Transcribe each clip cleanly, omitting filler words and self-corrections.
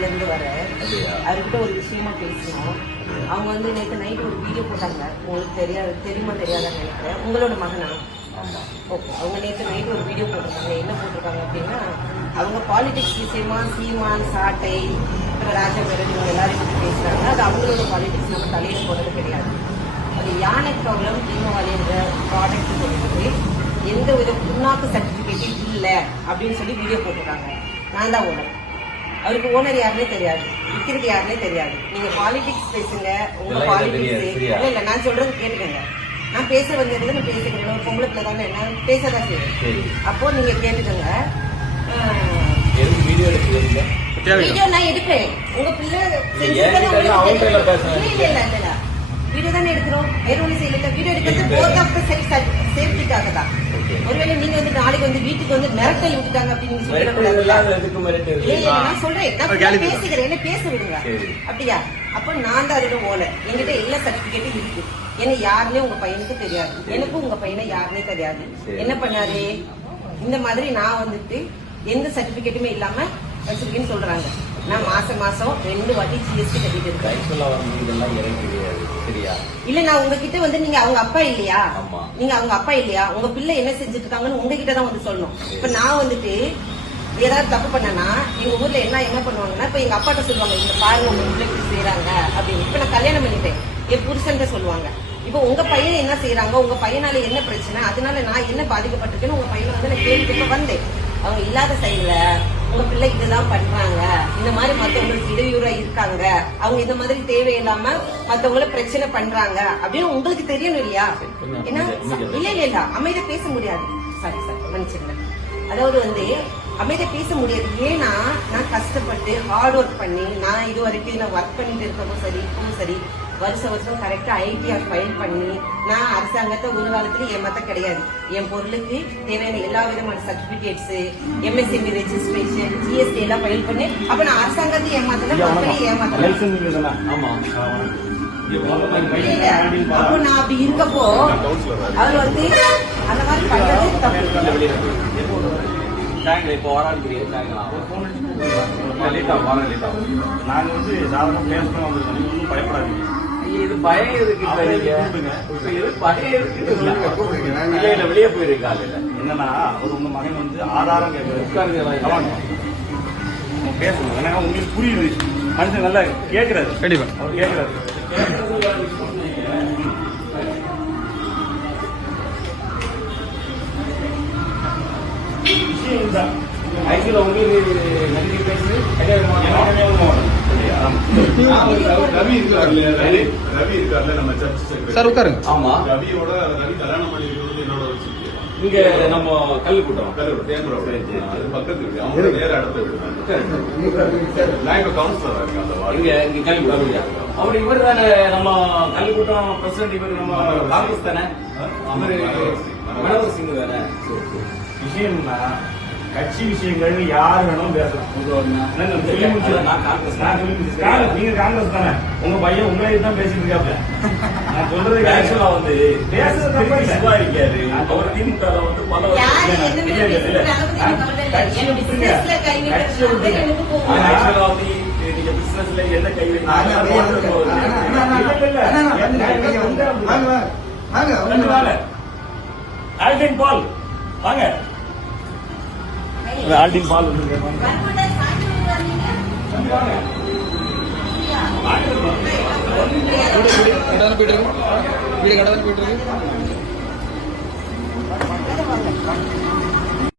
பக்கத்துல இருந்து வர அவர்கிட்ட ஒரு விஷயமா பேசணும். அவங்க வந்து நேற்று நைட்டு ஒரு வீடியோ போட்டாங்க. உங்களுக்கு தெரியுமா தெரியாதான்னு நினைக்கிறேன். உங்களோட மகனா? ஓகே. அவங்க நேற்று நைட்டு ஒரு வீடியோ போட்டிருக்காங்க. என்ன போட்டிருக்காங்க அப்படின்னா, அவங்க பாலிடிக்ஸ் விஷயமா சீமான், சாட்டை, ராஜபேரன் இவங்க எல்லாரும் பற்றி பேசுறாங்க. அது அவங்களோட பாலிடிக்ஸ், நம்ம தலையில போடுறது கிடையாது. அது யானை ப்ராப்ளம் தீபாவளின்ற ப்ராடக்ட் சொல்லிட்டு எந்த வித புண்ணாக்கு சர்டிபிகேட்டும் இல்லை அப்படின்னு சொல்லி வீடியோ போட்டிருக்காங்க. நான் தான் ஓனர். அவருக்கு ஓனர் யாருன்னே தெரியாது, விற்கிறது யாருன்னே தெரியாது. நீங்க பாலிடிக்ஸ் பேசுங்க, உங்க பாலிடிக்ஸ் இல்ல. நான் சொல்றது கேட்டுக்கங்க. நான் பேச வந்ததுல நான் பேசுகிறேன். ஒரு பொம்பளை பிள்ளை தானே, நான் பேசதான் செய்வேன். அப்போ நீங்க கேட்டுக்கங்க. வீடியோ நான் எடுப்பேன். உங்க பிள்ளை வீடியோ தானே எடுக்கிறோம். வேற ஒண்ணு செய்யல. வீடியோ எடுக்கிறது போத் ஆஃப் தி சேஃப்டிக்காக தான். ஒருவேளை நீங்க வந்து நாளைக்கு வந்து வீட்டுக்கு வந்து மிரட்டல் விட்டுட்டாங்க அப்படின்னு நான் சொல்றேன். நான் பேசுகிறேன், என்ன பேச விடுங்க. அப்படியா? அப்ப நான் தான் அதோட ஓனர். என்கிட்ட எல்லா சர்டிபிகேட்டும் இருக்கு. என்ன யாருன்னே உங்க பையனுக்கு தெரியாது, எனக்கும் உங்க பையனை யாருன்னே தெரியாது. என்ன பண்ணாரு இந்த மாதிரி நான் வந்துட்டு எந்த சர்டிபிகேட்டுமே இல்லாம வச்சிருக்கேன்னு சொல்றாங்க. நான் மாசம் 2 வாட்டி ஜிஎஸ்டி கட்டிட்டு இருக்கேன். இல்ல, நான் உங்ககிட்ட வந்து நீங்க அவங்க அப்பா இல்லையா, நீங்க அவங்க அப்பா இல்லையா, உங்க பிள்ளை என்ன செஞ்சுட்டு இருக்காங்கன்னு உங்ககிட்ட தான் வந்து சொல்லணும். இப்ப நான் வந்துட்டு ஏதாவது தப்பு பண்ணனா எங்க ஊர்ல என்ன பண்ணுவாங்கன்னா, இப்ப எங்க அப்பாட்ட சொல்லுவாங்க, இந்த பாருங்க உங்க பிள்ளை இப்படி செய்யறாங்க அப்படின்னு. இப்ப நான் கல்யாணம் பண்ணிட்டேன், என் புருஷன் சொல்லுவாங்க. இப்ப உங்க பையன் என்ன செய்யறாங்க, உங்க பையனால என்ன பிரச்சனை, அதனால நான் என்ன பாதிக்கப்பட்டிருக்கேன்னு உங்க பையனை வந்து நான் கேள்வி வந்தேன். அவங்க இல்லாத சைடுல உங்க பிள்ளை இதுதான் பண்றாங்க, இந்த மாதிரி மத்தவங்களுக்கு இடையூறா இருக்காங்க, அவங்க இந்த மாதிரி தேவையில்லாம மத்தவங்கள பிரச்சனை பண்றாங்க அப்படின்னு உங்களுக்கு தெரியணும் இல்லையா? ஏன்னா இல்ல அமைதியா பேச முடியாது. சாரி மன்னிச்சிருங்க. அதாவது வந்து அமைதியா பேச முடியாது. ஏன்னா நான் கஷ்டப்பட்டு ஹார்ட் ஒர்க் பண்ணி நான் இது வரைக்கும் நான் ஒர்க் பண்ணிட்டு இருக்கவும் சரி, இப்பவும் சரி, வருஷம் கரெக்டா ஐடிஆர் ஃபைல் பண்ணி நான் அரசாங்கத்தை ஒரு காலத்துல ஏமாத்த கிடையாது. என் பொருளுக்கு தேவையான எல்லா விதமான சர்டிபிகேட்ஸ், எம்எஸ்எம்பி ரெஜிஸ்ட்ரேஷன், ஜிஎஸ்டி எல்லாம் ஃபைல் பண்ணி அப்ப நான் அரசாங்கத்தை ஏமாத்தல, மக்களையும் ஏமாத்தல. அப்போ நான் அப்படி இருக்கப்போ அவர் வந்து அந்த மாதிரி பண்றது தப்பு. இப்போ நாங்க வந்து சாதாரண பேசணும் வந்து பயப்படாதீங்க. இது பயம் இருக்கு. வெளியே போயிருக்காங்க. என்னன்னா அவர் உங்க மகன் வந்து ஆதாரம் கேட்கறாரு. பேசணும். ஏன்னா உங்களுக்கு புரியுது, மனுஷன் நல்லா கேட்கிறாரு. கண்டிப்பா அவர் கேட்கிறாரு. விஷயம் தான் ஆக்சுவலா உங்களுக்கு நன்றி பேசுது. ரவி இருக்காருல்ல நம்ம சர்ச் சார் உட்காருங்க. ஆமா, ரவியோட ரவி கல்யாணம் பண்ணி என்னோட இங்க நம்ம கல்லுக்கூட்டம் பக்கத்து இருக்கு. அவங்க நேர இடத்த நான் இப்ப கவுன்சிலரா இருக்கேன். இங்க கல்லுக்கூட்டம் அவர் இவர் தானே நம்ம கல்லுக்கூட்டம் பிரசிடன்ட். இவர் நம்ம காங்கிரஸ் தானே, மனோகர் சிங் தானே. விஷயம்னா கட்சி விஷயங்கள் யாரு வேணும் பேசலாம். நீங்க காங்கிரஸ் தானே, உங்க பையன் உங்களே தான் பேசிட்டு இருக்காப்ல. நான் சொல்றது ஆக்சுவலா வந்து பேசுறது சிவா இருக்காரு. அவர் திமுக வந்து பல ஆக்சுவலா வந்து நீங்க பிசினஸ்ல என்ன கை ஆல்டின் பால் வாங்க. ஆல்டின் பால் வந்து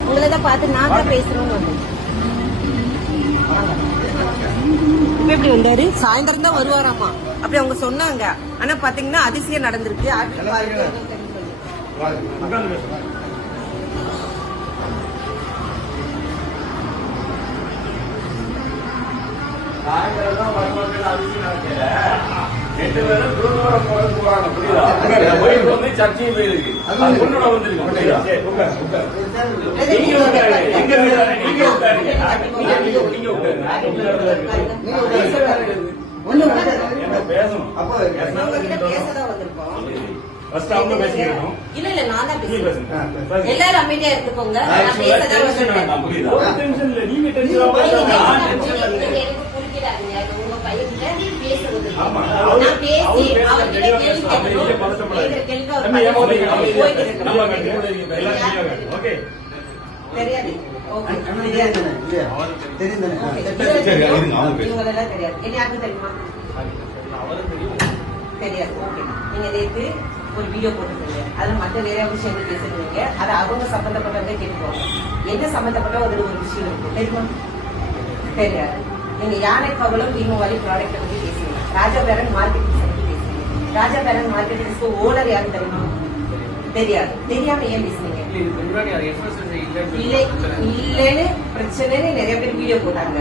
உங்களதான் பார்த்து நான் தான் பேசணும்னு வந்து இப்ப எப்படி வந்தாரு? சாயந்தரம் தான் வருவாராமா அப்படி அவங்க சொன்னாங்க. ஆனா பாத்தீங்கன்னா அதிசயம் நடந்திருக்கு. சாயந்தரம் வருவாங்க. அதிசயம் நடக்கல. 2 பேரும் குருவாரம் போறாங்க. புரியுதா? வந்து சர்ச்சையும் போயிருக்கு. உன்னோட வந்துருக்கு. புரியுதா? நீங்க உட்காருங்க. எங்க நீங்க உட்காருங்க. நீங்க உட்காருங்க. என்ன பேசணும்? அப்போ பேசதான் வந்திருக்கோம். ஃபர்ஸ்ட் அவங்க பேசிக்கணும். இல்ல நான் தான் பேசுறேன். எல்லாரும் அமைதியா இருந்துக்கோங்க. நான் பேசதான் வந்திருக்கேன். புரியுதா? டென்ஷன் இல்ல. நீங்க டென்ஷன் ஆகாதீங்க. ஆமா. நான் பேசி அவர்கிட்ட கேள்வி கேட்கணும். கேள்வி ஓகே தெரியாது. ஓகே தெரியாது. சரி இருங்க அவங்க பேசுங்க. இவங்களெல்லாம் தெரியாது. என்ன யாருக்கு தெரியுமா? தெரியாது. ஓகே நீங்க நேத்து ஒரு வீடியோ போட்டுருக்கீங்க. அது மற்ற வேற விஷயங்கள் பேசுறீங்க. அது அவங்க சம்பந்தப்பட்டவங்க கேட்டுக்குவாங்க. என்ன சம்பந்தப்பட்ட ஒரு விஷயம் இருக்கு தெரியுமா? தெரியாது. நீங்க யானை கவலம் தீபாவளி ப்ராடக்ட் பத்தி பேசுறீங்க. ராஜா பேரன் மார்க்கெட்டிங் பத்தி பேசுறீங்க. ராஜா பேரன் மார்க்கெட்டிங்ஸ்க்கு ஓனர் யாரு தெரியுமா? தெரியாது. தெரியாம ஏன் பேசுனீங்க? இல்லன்னு பிரச்சனைன்னு நிறைய பேர் வீடியோ போட்டாங்க.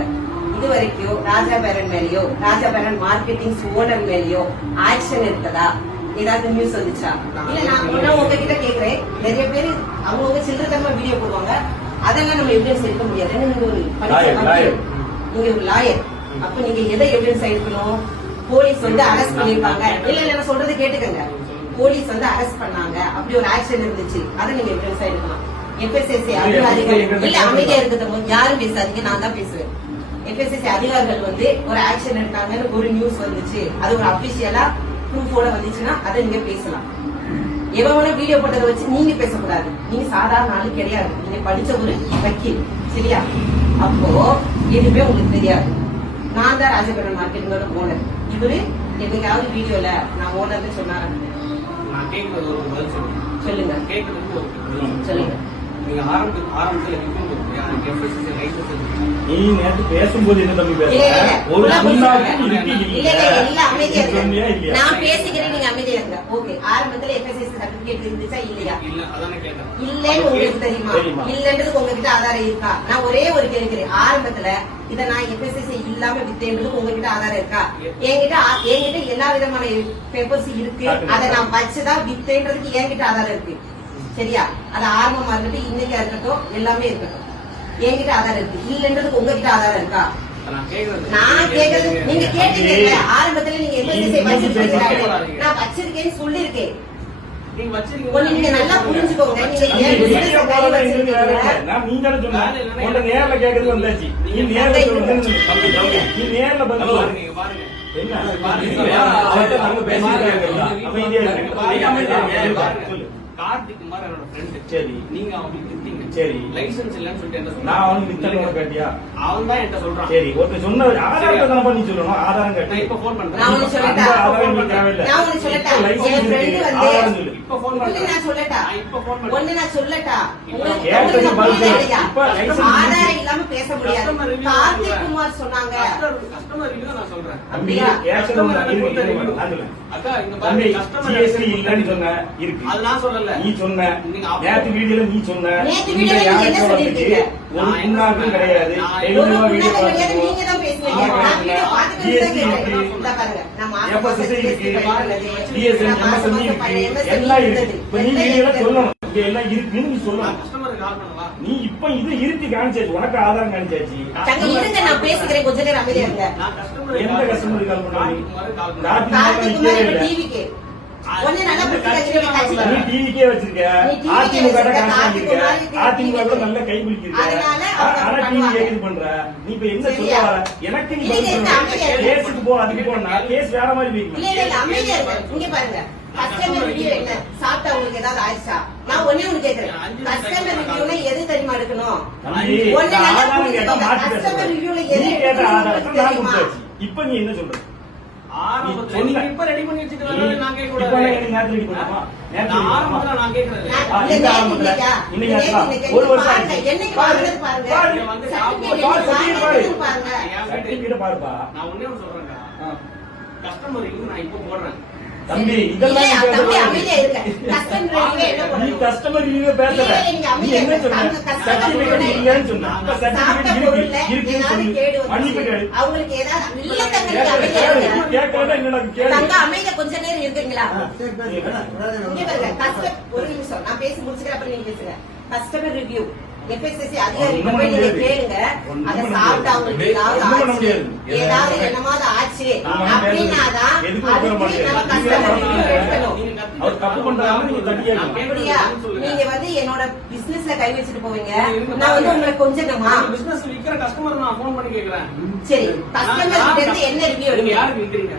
இது வரைக்கும் ராஜா பேரன் மேலயோ ராஜா பேரன் மார்க்கெட்டிங் ஓனர் மேலயோ ஆக்ஷன் எடுத்ததா ஏதாவது நியூஸ் வந்துச்சா? இல்ல நான் உங்ககிட்ட கேக்குறேன். நிறைய பேர் அவங்க சில்லறத்தனமா வீடியோ போடுவாங்க. அதெல்லாம் நம்ம எவிடன்ஸ் எடுக்க முடியாது. நீங்க ஒரு நீங்க ஒரு லாயர். அப்ப நீங்க எதை எவிடன்ஸ் எடுக்கணும்? போலீஸ் வந்து அரெஸ்ட் பண்ணிருப்பாங்க. இல்ல நான் சொல்றது கேட்டுக்கங்க. போலீஸ் வந்து அரெஸ்ட் பண்ணாங்க. அப்படி ஒரு ஆக்ஷன் இருந்துச்சு. அதை நீங்க எவிடன்ஸ் எடுக்கலாம். எஃப்எஸ்எஸ்சி அதிகாரிகள் இல்ல அமைதியா இருக்கிறது யாரும் பேசாதீங்க. நான் தான் பேசுவேன். எஃப்எஸ்எஸ்சி அதிகாரிகள் வந்து ஒரு ஆக்ஷன் எடுத்தாங்கன்னு ஒரு நியூஸ் வந்துச்சு. அது ஒரு அபிஷியலா ப்ரூஃபோட வந்துச்சுன்னா அதை நீங்க பேசலாம். எவன வீடியோ போட்டதை வச்சு நீங்க பேசக்கூடாது. நீங்க சாதாரண ஆளு கிடையாது. நீங்க படிச்ச ஒரு வக்கீல். சரியா? அப்போ எதுவுமே உங்களுக்கு தெரியாது. நான் தான் ராஜபுரம் மார்க்கெட்டோட ஓனர். இவரு என்னைக்காவது வீடியோல நான் ஓனர்னு சொன்னாரு. நான் கேட்கறது ஒரு பதில் சொல்லுங்க. கேட்கறதுக்கு ஒரு சொல்லுங்க. நீங்க ஆரம்பத்துல இருக்கும்போது எனக்கு எஃப்எஸ்எஸ்சி லைசன்ஸ் நீ நேத்து பேசும்போது என்ன தம்பி பேசுற? ஒரு நான் பேசிக்கிறேன். நீங்க அமைதியா இருங்க. ஓகே ஆரம்பத்துல எஃப்எஸ்எஸ்சி சர்டிபிகேட் இருந்துச்சா இல்லையா? இல்ல அதானே கேட்டேன். இல்லன்னு உங்களுக்கு தெரியுமா? இல்லன்றது உங்ககிட்ட ஆதாரம் இருக்கா? நான் ஒரே ஒரு கேட்கிறேன். ஆரம்பத்துல இத நான் எஃப்எஸ்எஸ்சி இல்லாம வித்தேன்றது உங்ககிட்ட ஆதாரம் இருக்கா? என்கிட்ட எல்லா விதமான பேப்பர்ஸ் இருக்கு. அதை நான் வச்சுதான் வித்தேன்றதுக்கு என்கிட்ட ஆதாரம் இருக்கு. சரியா? அது ஆரம்பமா இருக்கட்டும் இன்னைக்கா இருக்கட்டும் எல்லாமே இருக்கட்டும் என்கிட்ட ஆதாரம் இருக்கு. இல்லன்றதுக்கு உங்ககிட்ட ஆதாரம் இருக்கா? நான் கேக்குறது நீங்க கேட்டீங்கல்ல. ஆரம்பத்துல நீங்க எஃப்எஸ்எஸ்சி வச்சிருக்கீங்க. நான் வச்சிருக்கேன்னு சொல்லிருக்கேன். நீங்க நல்லா புரிஞ்சுக்கோங்க. நேர்ல கேக்குறது வந்தாச்சு. நீ நேர்ல நீ நேர்ல கார்த்திக் குமார் என்னோட ஃப்ரெண்ட். சரி நீங்க அவனுக்கு வித்தீங்க. சரி லைசன்ஸ் இல்லன்னு சொல்லிட்டு என்ன சொல்றேன்? நான் அவனுக்கு வித்தல கேட்டியா? அவன் தான் என்கிட்ட சொல்றான். சரி ஒருத்தர் சொன்ன ஆதாரத்தை தான பண்ணி சொல்லணும். ஆதாரம் கேட்டா இப்ப ஃபோன் பண்றேன். நான் உங்களுக்கு சொல்லட்டா? ஆதாரம் நீ தேவையில்லை. நான் உங்களுக்கு சொல்லட்டா? என் ஃப்ரெண்ட் வந்து ஆதாரம் சொல்லு. இப்ப ஃபோன் பண்றேன். நான் சொல்லட்டா? இப்ப ஃபோன் பண்றேன். ஒண்ணு நான் சொல்லட்டா? உங்களுக்கு இப்ப லைசன்ஸ் ஆதாரம் இல்லாம பேச முடியாது. கார்த்திக் குமார் சொன்னாங்க. கஸ்டமர் ரிவ்யூ நான் சொல்றேன். அப்படியா? அக்கா இந்த பாருங்க கஸ்டமர் ஜிஎஸ்டி இல்லன்னு சொன்ன இருக்கு. அது நான் சொல்லல. நீ சொன்ன நேத்து வீடியோல நீ சொன்ன நேத்து வீடியோல நீங்க என்ன சொல்லிருக்கீங்க? ஒரு முன்னாக்கும் கிடையாது. டெய்லியும் வீடியோ பார்த்துட்டு நீங்க தான் பேசுனீங்க. நான் வீடியோ பார்த்துட்டு தான் கேக்குறேன். இந்த பாருங்க நம்ம எஃப்எஸ்எஸ்சி இருக்கு. டிஎஸ்என் எம்எஸ்எஸ்சி இருக்கு. எல்லாம் இருக்கு. இப்ப நீ வீடியோல சொல்லணும். இங்க எல்லாம் இருக்குன்னு நீ சொல்லணும். கஸ்டமருக்கு கால் பண்ணவா? நீ இப்ப இது இருக்கு காமிச்சாச்சு. உனக்கு ஆதாரம் காமிச்சாச்சு. தங்க இருங்க நான் பேசிக்கிறேன். கொஞ்ச நேரம் அமைதியா இருங்க. நான் கஸ்டமர் எந்த கஸ்டமருக்கு கால் பண்ணாங்க? கார்த்திக் குமார் டிவிக்கு ஒண்ணு நல்லா புரிஞ்சுக்கங்க. நீ டிவிக்கே வச்சிருக்க. அதிமுக காசு இருக்க. அதிமுக கூட நல்ல கை பிடிச்சிருக்க. ஆனா டிவி கேக்குது பண்ற. நீ இப்ப என்ன சொல்ல வர? எனக்கு நீ கேஸுக்கு போ. அதுக்கு போனா கேஸ் வேற மாதிரி போய்க்கும். இல்ல அமைதியா இருங்க. இங்க பாருங்க கஸ்டமர் ரிவ்யூ என்ன சாப்பிட்டா உங்களுக்கு ஏதாவது ஆயிடுச்சா? நான் ஒண்ணே ஒண்ணு கேக்குறேன். கஸ்டமர் ரிவ்யூல எது தெரியுமா எடுக்கணும்? ஒண்ணு நல்லா புரிஞ்சுக்கோங்க. கஸ்டமர் ரிவ்யூல எது எடுக்கணும்? இப்ப நீ என்ன சொல்ற? ஆரம்பத்துல நீங்க இப்ப ரெடி பண்ணி வச்சிருக்கீங்க. நான் கேட்க கூடாது. இப்ப நேத்து ரெடி பண்ணுமா? நான் ஆரம்பத்துல நான் கேக்குறேன். இன்னைக்கு ஒரு வருஷம் ஆச்சு. என்னைக்கு வாங்குறது பாருங்க. சர்டிபிகேட் பாருப்பா. நான் ஒண்ணே ஒண்ணு சொல்றேன்டா. கஸ்டமர் ரிவ்யூ நான் இப்ப போடுறேன். தம்பி இதெல்லாம் நீ கஸ்டமர் ரிவ்யூ பேசல. நீ என்ன சொன்ன? சர்டிபிகேட் இல்லன்னு சொன்ன. அப்ப சர்டிபிகேட் இருக்குன்னு சொல்லு. மன்னிப்பு கேளு. அவங்களுக்கு ஏதாவது இல்ல தங்க கேட்கறதா என்னடா கேளு. தங்க அமைதியா கொஞ்ச நேரம் இருக்கீங்களா? இங்க பாருங்க கஸ்டமர் ஒரு நிமிஷம் நான் பேசி முடிச்சுக்கிறேன். அப்புறம் நீங்க பேசுங்க. கஸ்டமர் ரிவ்யூ எஃப்எஸ்எஸ்சி அதிகாரிகிட்ட போய் நீங்க கேளுங்க. அதை சாப்பிட்டா அவங்களுக்கு ஏதாவது என்னமாவது ஆச்சு அப்படின்னாதான் நீங்க வந்து என்னோட பிசினஸ்ல கை வச்சுட்டு போவீங்க. நான் வந்து உங்களை கொஞ்சமா பிசினஸ் விக்கிற கஸ்டமர் நான் போன் பண்ணி கேக்குறேன். சரி கஸ்டமர் கிட்ட இருந்து என்ன ரிவ்யூ யாருக்கு விக்கிறீங்க?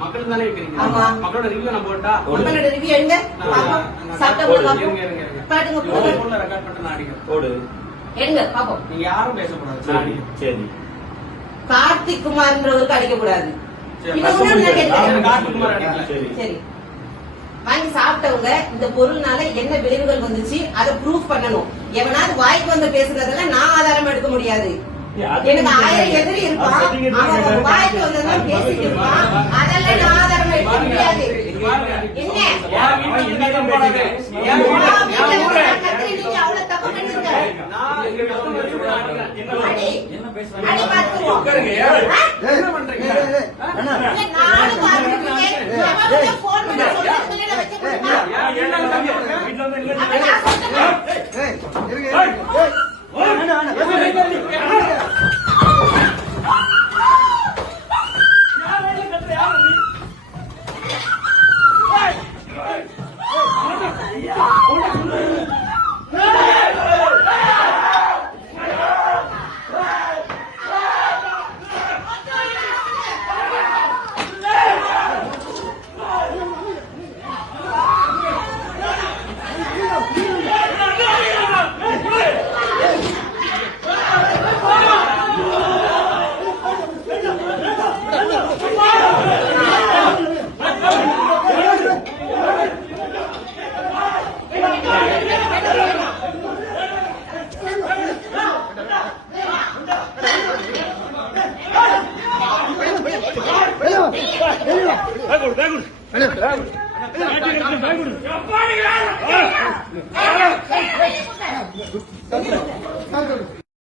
மக்களுக்கு தானே வைக்கிறீங்க. ஆமா. மக்களோட ரிவ்யூ நம்ம போட்டா உங்களோட ரிவ்யூ எடுங்க பாப்போம். சாப்பிட்டவங்க பாப்போம். பாட்டுங்க போடுங்க. போன்ல ரெக்கார்ட் பண்ணிட்டு நான் அடிக்கிறேன். போடு. எடுங்க பாப்போம். நீங்க யாரும் பேசக்கூடாது. நான் அடிக்கிறேன். சரி. கார்த்திக் குமார்ன்றவருக்கு அடிக்க கூடாது. சரி, இன்னும் ஒண்ணு நான் கேட்கிறேன். கார்த்திக் குமார் அடிக்கல. சரி. சரி. வாங்கி சாப்பிட்டவங்க இந்த பொருள்னால என்ன விளைவுகள் வந்துச்சு அதை ப்ரூஃப் பண்ணணும். எவனாவது வாய்க்கு வந்து பேசுறதெல்லாம் நான் ஆதாரம் எடுக்க முடியாது. எனக்கு 1000 எதிரி இருப்பான். அவன் வாய்க்கு வந்ததான் பேசிட்டு இருப்பான். அதெல்லாம் நான் ஆதாரம் எடுக்க முடியாது. என்ன? உன் வீட்டுல கத்திரி நீங்க அவ்வளவு தப்பு பண்ணிருக்க. நான் இங்க கஸ்டமர் அடி. என்ன பேசுறாங்க? அடி பார்த்துருவோம். என்ன பண்றீங்க? இல்ல, நானும் பார்த்துருக்கேன். எவனுக்கு phone பண்ணி சொல்றதுக்கு நான் வச்சு கொடுப்பா. என்ன வீட்டுல வந்து இல்ல. அவன் நான் சொல்றேன். பேக் கொடு.